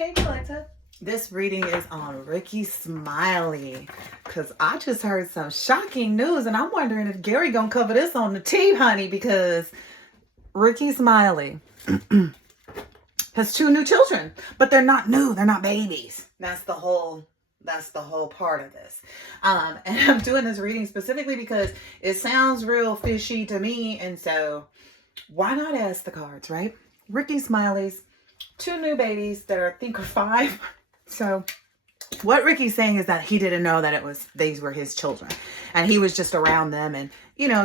Hey, Collective. This reading is on RickeySmiley because I just heard some shocking news and I'm wondering if Gary gonna cover this on the tea, honey, because RickeySmiley has 2 new children, but they're not new. They're not babies. That's the whole part of this. And I'm doing this reading specifically because it sounds real fishy to me. And so why not ask the cards, right? RickeySmiley's 2 new babies that I think are 5. So what Rickey's saying is that he didn't know that these were his children, and he was just around them and,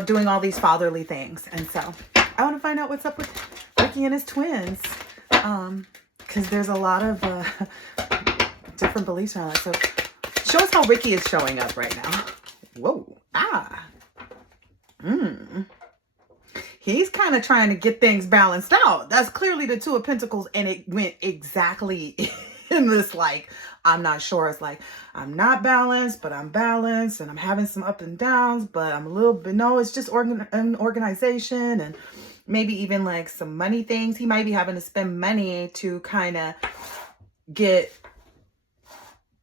doing all these fatherly things. And so I want to find out what's up with Rickey and his twins. Because there's a lot of different beliefs around that. So show us how Rickey is showing up right now. Whoa. He's kind of trying to get things balanced out. That's clearly the 2 of Pentacles, and it went exactly in this, like, I'm not sure. It's like, I'm not balanced, but I'm balanced, and I'm having some up and downs, but I'm a little bit, no, it's just an organization, and maybe even like some money things. He might be having to spend money to kind of get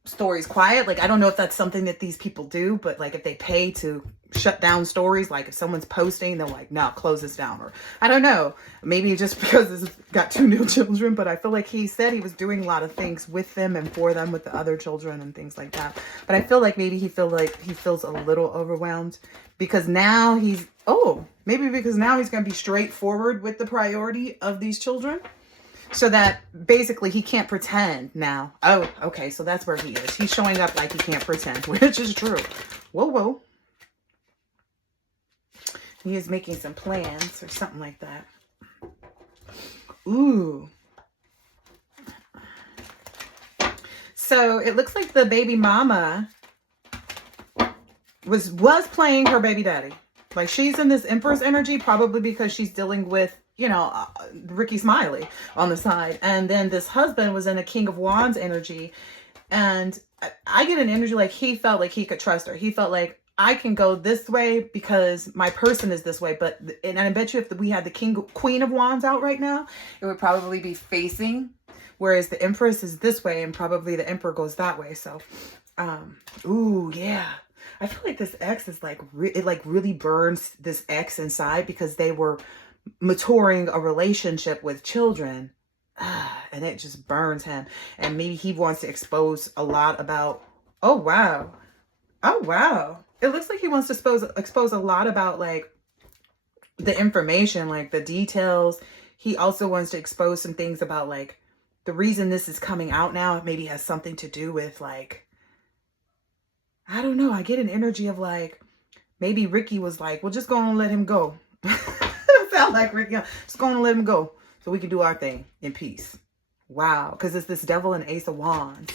stories quiet. Like, I don't know if that's something that these people do, but like if they pay to shut down stories, like if someone's posting, they're like, no, close this down. Or I don't know, maybe just because it's got 2 new children, but I feel like he said he was doing a lot of things with them and for them with the other children and things like that. But I feel like maybe he feels a little overwhelmed because now he's going to be straightforward with the priority of these children. So that basically he can't pretend now. Oh, okay. So that's where he is. He's showing up like he can't pretend, which is true. Whoa. He is making some plans or something like that. Ooh. So it looks like the baby mama was playing her baby daddy. Like, she's in this Empress energy, probably because she's dealing with, RickeySmiley on the side. And then this husband was in a King of Wands energy. And I get an energy like he felt like he could trust her. He felt like, I can go this way because my person is this way. And I bet you if we had the Queen of Wands out right now, it would probably be facing. Whereas the Empress is this way and probably the Emperor goes that way. So, ooh, yeah. I feel like this ex is like, it like really burns this ex inside because they were maturing a relationship with children. And it just burns him. And maybe he wants to expose a lot about, oh, wow. It looks like he wants to expose a lot about like the information, like the details. He also wants to expose some things about like the reason this is coming out now. It maybe has something to do with like, I don't know. I get an energy of like, maybe Rickey was like, well, just go and let him go. It sounds like Rickey, just go and let him go so we can do our thing in peace. Wow. Because it's this Devil and Ace of Wands.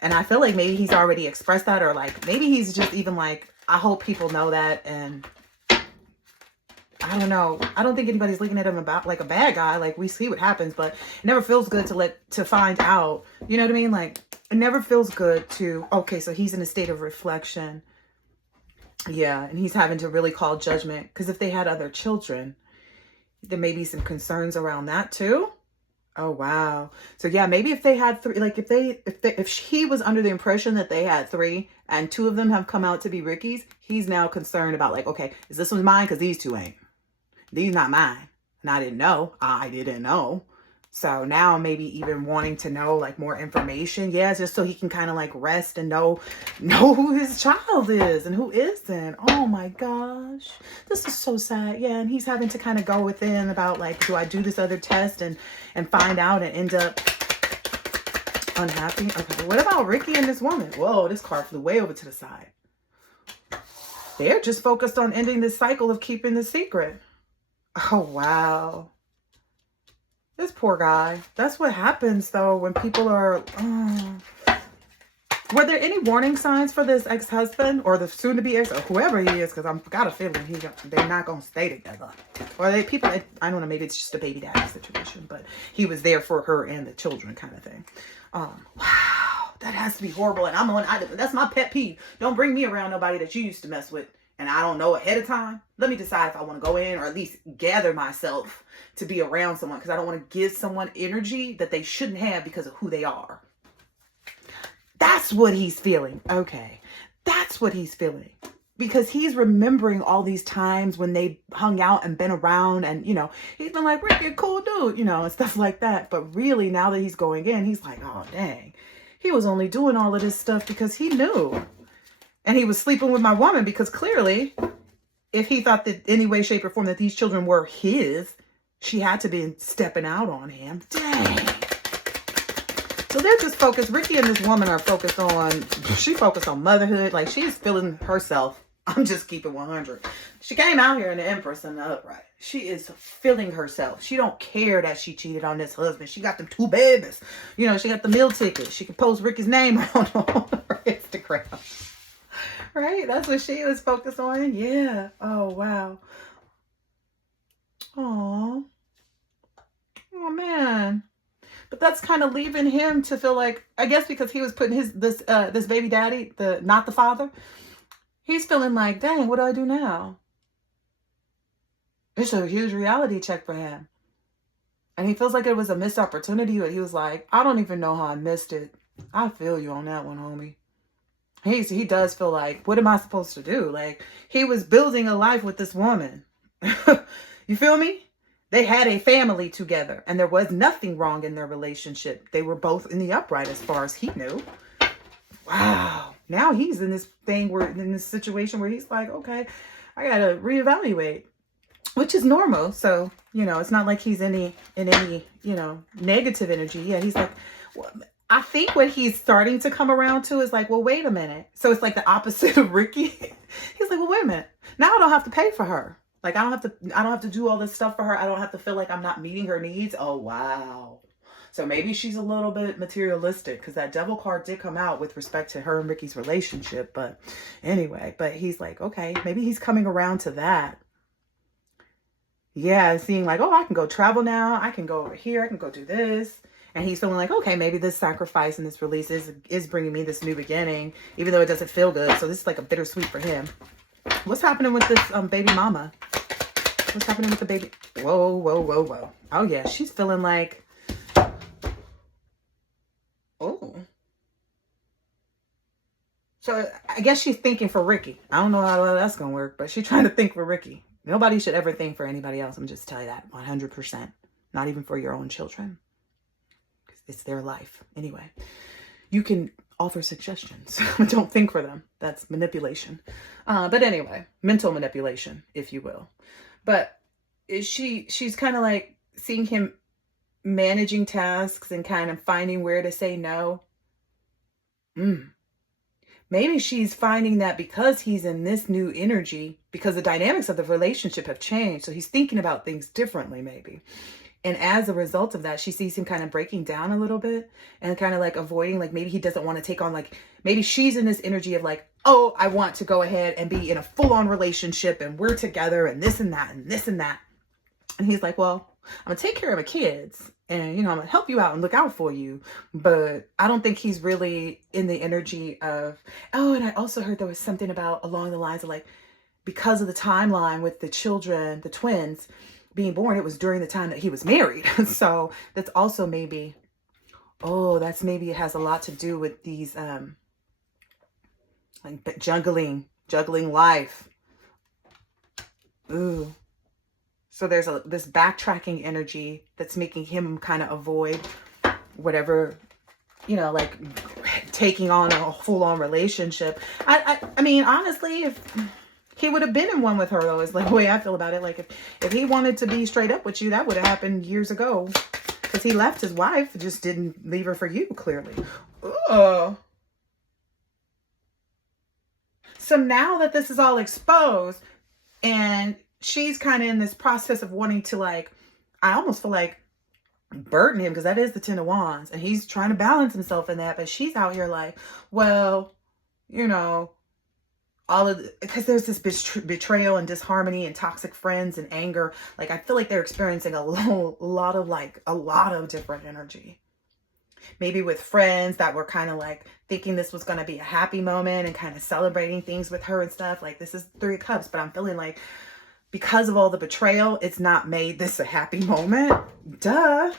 And I feel like maybe he's already expressed that, or like maybe he's just even like, I hope people know that. And I don't know. I don't think anybody's looking at him about like a bad guy. Like, we see what happens, but it never feels good to find out. You know what I mean? Like, it never feels good to, okay, so he's in a state of reflection. Yeah. And he's having to really call judgment, because if they had other children, there may be some concerns around that too. Oh, wow. So yeah, maybe if they had 3, like if he was under the impression that they had 3 and 2 of them have come out to be Rickey's, he's now concerned about like, okay, is this one mine? Because these 2 ain't. These not mine. And I didn't know. So now maybe even wanting to know like more information. Yeah, just so he can kind of like rest and know who his child is and who isn't. Oh my gosh. This is so sad. Yeah, and he's having to kind of go within about like, do I do this other test and find out and end up unhappy? Okay, what about Rickey and this woman? Whoa, this card flew way over to the side. They're just focused on ending this cycle of keeping the secret. Oh, wow. This poor guy. That's what happens, though, when people are... Were there any warning signs for this ex-husband or the soon-to-be ex, or whoever he is? Because I've got a feeling they're not going to stay together. Or I don't know, maybe it's just a baby daddy situation, but he was there for her and the children kind of thing. Wow, that has to be horrible. And that's my pet peeve. Don't bring me around nobody that you used to mess with and I don't know ahead of time, let me decide if I want to go in or at least gather myself to be around someone, because I don't want to give someone energy that they shouldn't have because of who they are. That's what he's feeling. Okay. That's what he's feeling. Because he's remembering all these times when they hung out and been around, and, you know, he's been like, Ricky, cool dude, you know, and stuff like that. But really, now that he's going in, he's like, oh, dang. He was only doing all of this stuff because he knew. And he was sleeping with my woman because clearly, if he thought that any way, shape, or form that these children were his, she had to be stepping out on him. Dang. So they're just focused. Ricky and this woman are focused on, she focused on motherhood. Like, she's feeling herself. I'm just keeping 100. She came out here in the Empress and the Upright. She is feeling herself. She don't care that she cheated on this husband. She got them 2 babies. You know, she got the meal ticket. She can post Ricky's name on her Instagram. Right? That's what she was focused on. Yeah. Oh, wow. Oh. Oh, man. But that's kind of leaving him to feel like, I guess because he was putting this baby daddy, not the father, he's feeling like, dang, what do I do now? It's a huge reality check for him. And he feels like it was a missed opportunity, but he was like, I don't even know how I missed it. I feel you on that one, homie. He does feel like, what am I supposed to do? Like, he was building a life with this woman. You feel me? They had a family together, and there was nothing wrong in their relationship. They were both in the upright as far as he knew. Wow. Now he's in this thing in this situation where he's like, okay, I got to reevaluate, which is normal. So, you know, it's not like he's in any, you know, negative energy. Yeah. He's like, well, I think what he's starting to come around to is like, well, wait a minute. So it's like the opposite of Ricky. He's like, well, wait a minute. Now I don't have to pay for her. Like, I don't have to do all this stuff for her. I don't have to feel like I'm not meeting her needs. Oh, wow. So maybe she's a little bit materialistic, because that devil card did come out with respect to her and Ricky's relationship. But anyway, but he's like, okay, maybe he's coming around to that. Yeah, seeing like, oh, I can go travel now. I can go over here. I can go do this. And he's feeling like, okay, maybe this sacrifice and this release is bringing me this new beginning, even though it doesn't feel good. So this is like a bittersweet for him. What's happening with this baby mama? What's happening with the baby? Whoa, whoa, whoa, whoa. Oh, yeah. She's feeling like, oh. So I guess she's thinking for Ricky. I don't know how that's going to work, but she's trying to think for Ricky. Nobody should ever think for anybody else. I'm just telling you that 100%. Not even for your own children. It's their life. Anyway, you can offer suggestions. Don't think for them. That's manipulation. But anyway, mental manipulation, if you will. But she's kind of like seeing him managing tasks and kind of finding where to say no. Maybe she's finding that because he's in this new energy, because the dynamics of the relationship have changed. So he's thinking about things differently, maybe. And as a result of that, she sees him kind of breaking down a little bit and kind of like avoiding, like maybe he doesn't want to take on, like maybe she's in this energy of like, oh, I want to go ahead and be in a full-on relationship and we're together and this and that and this and that. And he's like, well, I'm going to take care of my kids and, you know, I'm going to help you out and look out for you. But I don't think he's really in the energy of, oh, and I also heard there was something about along the lines of like, because of the timeline with the children, the twins, being born, it was during the time that he was married. So that's also maybe, maybe it has a lot to do with these, like juggling life. Ooh. So there's this backtracking energy that's making him kind of avoid whatever, you know, like taking on a full-on relationship. I mean, honestly, if he would have been in one with her, though, is like the way I feel about it. Like if he wanted to be straight up with you, that would have happened years ago. Because he left his wife, just didn't leave her for you, clearly. Ugh. So now that this is all exposed, and she's kind of in this process of wanting to, like, I almost feel like burden him, because that is the Ten of Wands, and he's trying to balance himself in that, but she's out here like, well, you know, because there's this betrayal and disharmony and toxic friends and anger. Like, I feel like they're experiencing a lot of different energy. maybe with friends that were kind of like thinking this was going to be a happy moment and kind of celebrating things with her and stuff. Like, this is Three of Cups, but I'm feeling like because of all the betrayal, it's not made this a happy moment. Duh.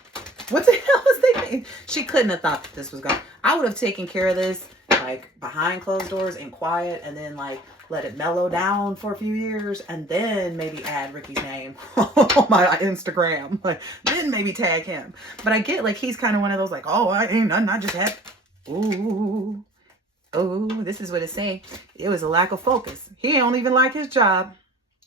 What the hell was they thinking? She couldn't have thought that this was going to... I would have taken care of this like behind closed doors and quiet, and then like let it mellow down for a few years, and then maybe add Ricky's name on my Instagram. Like, then maybe tag him. But I get like he's kind of one of those like, oh, I ain't nothing, I just had... Ooh. Oh, this is what it's saying. It was a lack of focus. He don't even like his job.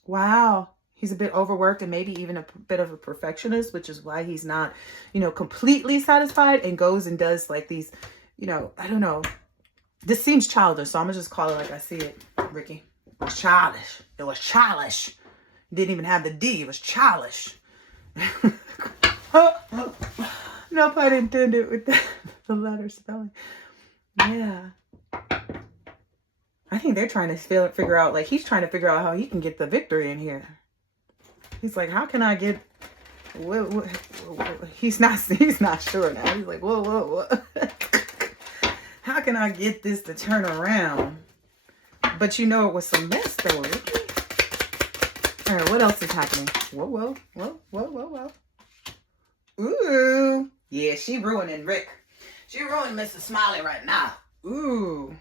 Wow. He's a bit overworked and maybe even a bit of a perfectionist, which is why he's not, you know, completely satisfied and goes and does like these, you know, I don't know. This seems childish, so I'm going to just call it like I see it, Ricky. It was childish. It was childish. Didn't even have the D. It was childish. No pun intended with the letter spelling. Yeah. I think they're trying to figure out, like, he's trying to figure out how he can get the victory in here. He's like, how can I get... He's not sure now. He's like, whoa. How can I get this to turn around? But you know it was some mess though, Ricky. All right, what else is happening? Whoa. Ooh. Yeah, she ruining Rick. She ruining Mr. Smiley right now. Ooh.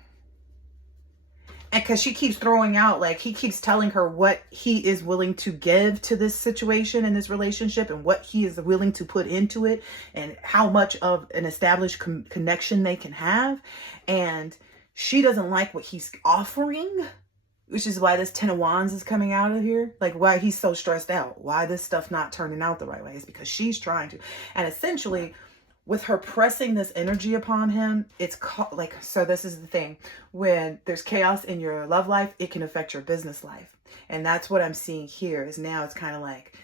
And because she keeps throwing out, like, he keeps telling her what he is willing to give to this situation and this relationship and what he is willing to put into it and how much of an established connection they can have. And she doesn't like what he's offering, which is why this 10 of Wands is coming out of here. Like, why he's so stressed out. Why this stuff not turning out the right way is because she's trying to. And essentially, with her pressing this energy upon him, it's like, so this is the thing. When there's chaos in your love life, it can affect your business life. And that's what I'm seeing here is now it's kind of like,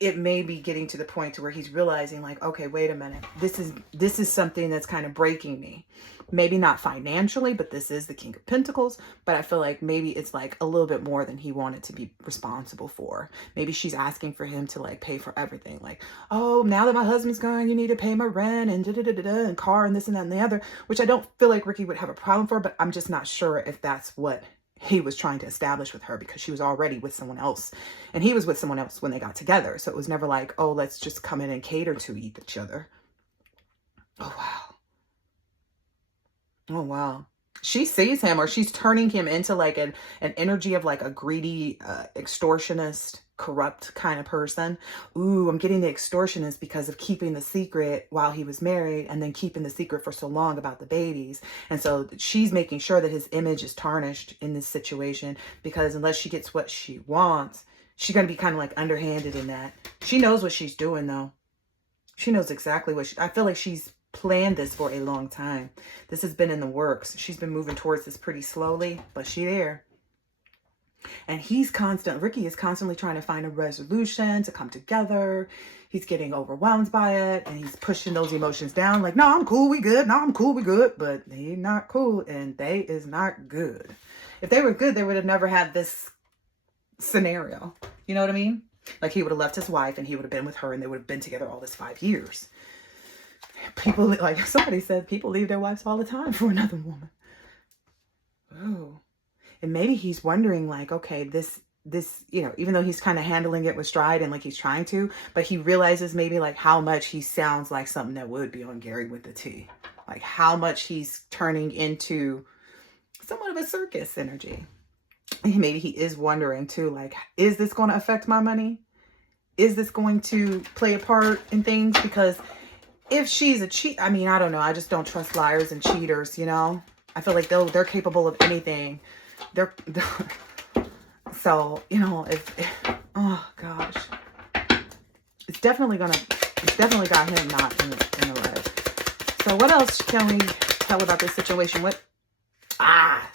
it may be getting to the point to where he's realizing like, okay, wait a minute. This is something that's kind of breaking me. Maybe not financially, but this is the King of Pentacles. But I feel like maybe it's like a little bit more than he wanted to be responsible for. Maybe she's asking for him to like pay for everything. Like, oh, now that my husband's gone, you need to pay my rent and and car and this and that and the other, which I don't feel like Ricky would have a problem for, but I'm just not sure if that's what he was trying to establish with her because she was already with someone else and he was with someone else when they got together. So it was never like, oh, let's just come in and cater to each other. Oh, wow. Oh, wow. She sees him or she's turning him into like an energy of like a greedy, extortionist, corrupt kind of person. Ooh, I'm getting the extortionist because of keeping the secret while he was married and then keeping the secret for so long about the babies. And so she's making sure that his image is tarnished in this situation because unless she gets what she wants, she's going to be kind of like underhanded in that. She knows what she's doing though. She knows exactly what I feel like she's planned this for a long time. This has been in the works. She's been moving towards this pretty slowly, but she's there. And Ricky is constantly trying to find a resolution to come together. He's getting overwhelmed by it and he's pushing those emotions down like, no, I'm cool, we good. No, I'm cool, we good. But he's not cool and they is not good. If they were good, they would have never had this scenario. You know what I mean? Like he would have left his wife and he would have been with her and they would have been together all this 5 years. People, like somebody said, people leave their wives all the time for another woman. Oh. And maybe he's wondering like, okay, this, you know, even though he's kind of handling it with stride and like he's trying to, but he realizes maybe like how much he sounds like something that would be on Gary with the T. Like how much he's turning into somewhat of a circus energy. And maybe he is wondering too, like, is this going to affect my money? Is this going to play a part in things? Because if she's a cheat, I mean, I don't know. I just don't trust liars and cheaters, you know? I feel like they're capable of anything. So, you know, if oh gosh. It's definitely got him not in the right. So what else can we tell about this situation?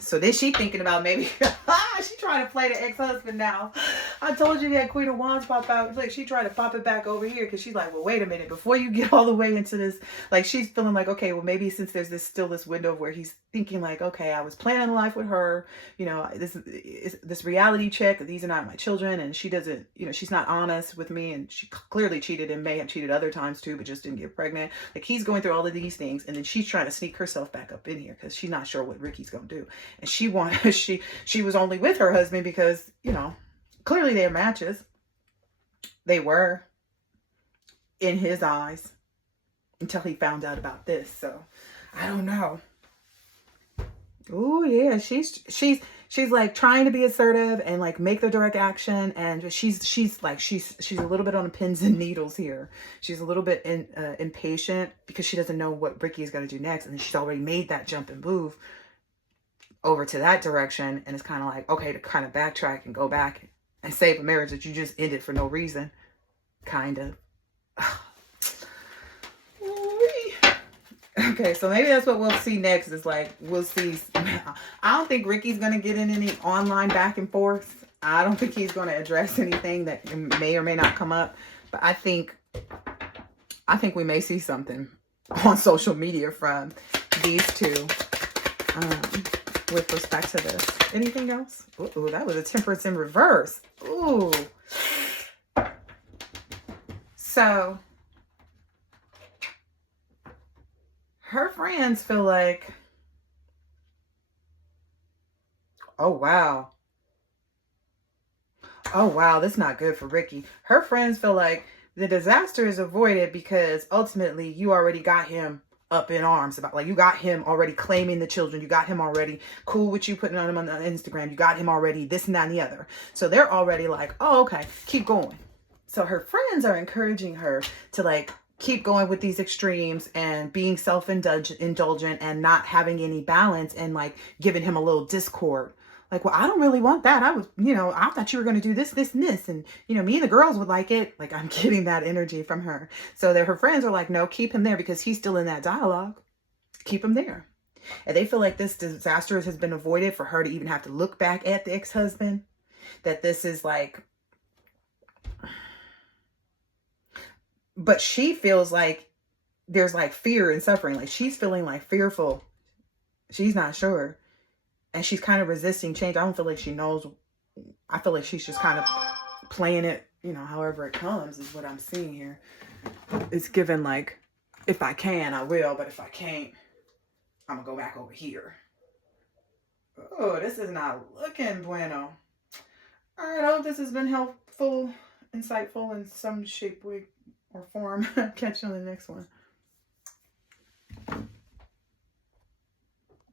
So then she thinking about maybe she trying to play the ex-husband now. I told you that Queen of Wands pop out. It's like she tried to pop it back over here because she's like, well, wait a minute. Before you get all the way into this, like she's feeling like, okay, well, maybe since there's still this window where he's thinking like, okay, I was planning a life with her, you know, this reality check, these are not my children, and she doesn't, you know, she's not honest with me, and she clearly cheated and may have cheated other times too, but just didn't get pregnant. Like, he's going through all of these things, and then she's trying to sneak herself back up in here because she's not sure what Rickey's gonna do, and she was only with her husband because, you know, clearly they're matches. They were, in his eyes, until he found out about this. So I don't know. Oh yeah, she's like trying to be assertive and like make the direct action, and she's a little bit on the pins and needles here. She's a little bit impatient because she doesn't know what Rickey is going to do next, and she's already made that jump and move over to that direction, and it's kind of like, okay, to kind of backtrack and go back and save a marriage that you just ended for no reason, kind of. Okay, so maybe that's what we'll see next, is like, we'll see. I don't think Rickey's going to get in any online back and forth. I don't think he's going to address anything that may or may not come up. But I think we may see something on social media from these two with respect to this. Anything else? Ooh, that was a Temperance in reverse. Ooh. So her friends feel like, oh wow, that's not good for Rickey. Her friends feel like the disaster is avoided because ultimately you already got him up in arms about, like, you got him already claiming the children. You got him already cool with you putting on him on Instagram. You got him already this and that and the other. So they're already like, oh, okay, keep going. So her friends are encouraging her to like keep going with these extremes and being self-indulgent and not having any balance, and like giving him a little discord. Like, well, I don't really want that. I was, you know, I thought you were going to do this, this, and this. And, you know, me and the girls would like it. Like, I'm getting that energy from her. So that her friends are like, no, keep him there because he's still in that dialogue. Keep him there. And they feel like this disaster has been avoided for her to even have to look back at the ex-husband. That this is like, but she feels like there's like fear and suffering. Like, she's feeling like fearful. She's not sure. And she's kind of resisting change. I don't feel like she knows. I feel like she's just kind of playing it, you know, however it comes is what I'm seeing here. It's given like, if I can, I will. But if I can't, I'm going to go back over here. Oh, this is not looking bueno. All right, I hope this has been helpful, insightful in some shape, way, or form. Catch you on the next one.